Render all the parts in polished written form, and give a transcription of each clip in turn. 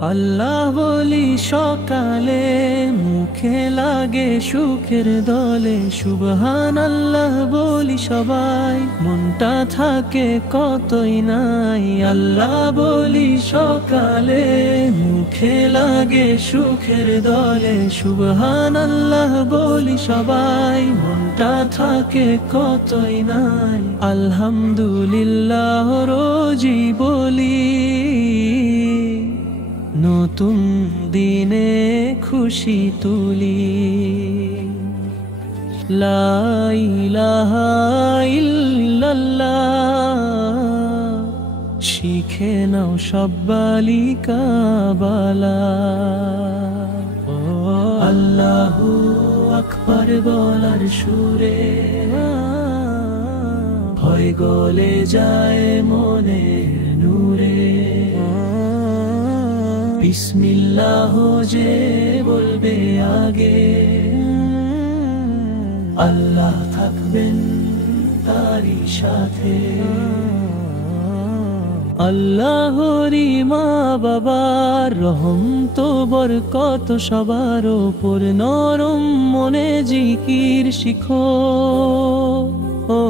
আল্লাহ বলি সকালে, মুখে লাগে সুখের দলে। সুবহান আল্লাহ বলি সবাই, মনটা থাকে কতই নাই। আল্লাহ বলি সকালে, মুখে লাগে সুখের দলে। সুবহান আল্লাহ বলি সবাই, মনটা থাকে কতই নাই। আলহামদুলিল্লাহ রোজি বলি, নতুন দিনে খুশি তুলি। লা ইলাহা ইল্লাল্লাহ, শিখে নাও সব বালিকা বালা। আল্লাহু আকবার বলার সুরে, ভয় গলে যায় মনের নূরে। বিসমিল্লাহ যে বলবে আগে, আল্লাহ থাকবেন তারই সাথে। আল্লাহরি মা বাবার রহম তো বরকত সবার ওপর। নরম মনে জিকির শিখো, ও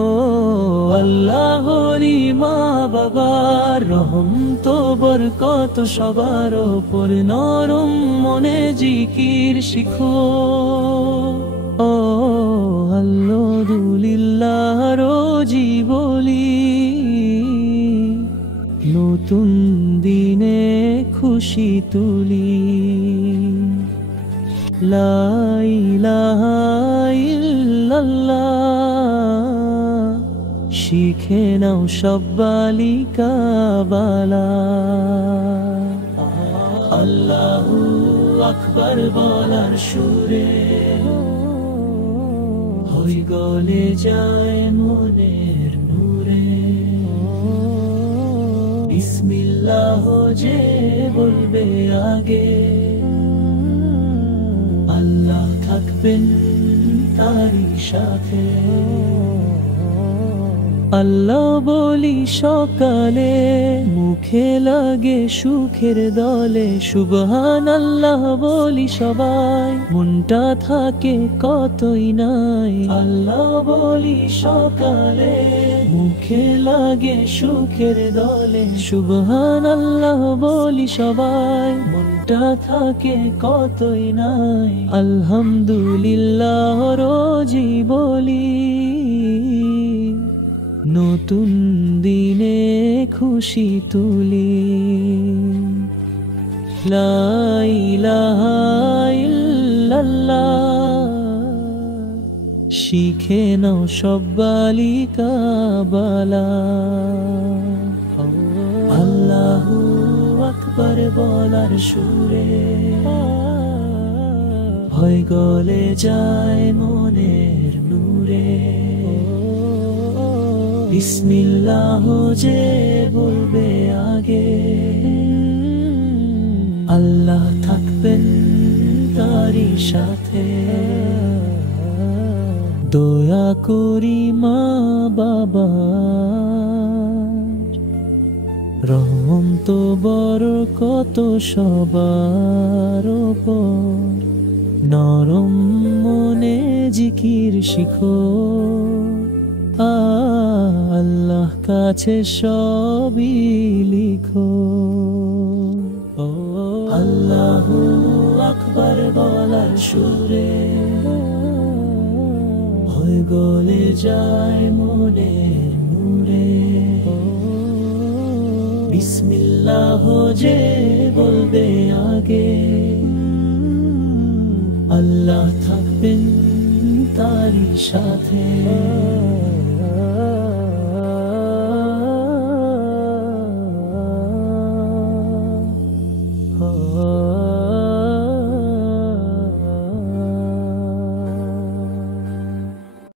আল্লাহরি মা বাবার রহম তো বরকত সবার ওপর। নরম মনে জিকির শিখো, ও আলহামদুলিল্লাহ রোজি বলি। নতুন দিনে খুশি তুলি। লা ইলাহা ইল্লাল্লাহ, শিখে নাও সব বালিকা বালা। আল্লাহু আকবার বলার সুরে, হই গলে যায় মনের নূরে। বিসমিল্লাহ যে বলবে আগে, আল্লাহ থাকবেন তারই সাথে। আল্লাহ বলি সকালে, মুখে লাগে সুখের দলে। সুবহান আল্লাহ বলি সবাই, মনটা থাকে কতই নাই। আল্লাহ বলি সকালে, মুখে লাগে সুখের দলে। সুবহান আল্লাহ বলি সবাই, মনটা থাকে কতই নাই। আলহামদুলিল্লাহ রোজি বলি, নতুন দিনে খুশি তুলি। লা ইলাহা ইল্লাল্লাহ, শিখে নাও সব বালিকা বালা। আল্লাহু আকবার বলার সুরে, ভয় গলে যায় মনের নূরে। বিসমিল্লাহ যে বলবে আগে, আল্লাহ থাকবেন তারই সাথে। দয়া করি মা বাবা, রহম তো বরকত সবার ওপর। নরম মনে জিকির শিখো, আল্লাহ কাছে সবই লিখো। আল্লাহু আকবার বলার সুরে, হয়ে গলে যায় মনের নূরে। বিসমিল্লাহ যে বলবে আগে, আল্লাহ থাকবেন তারই সাথে।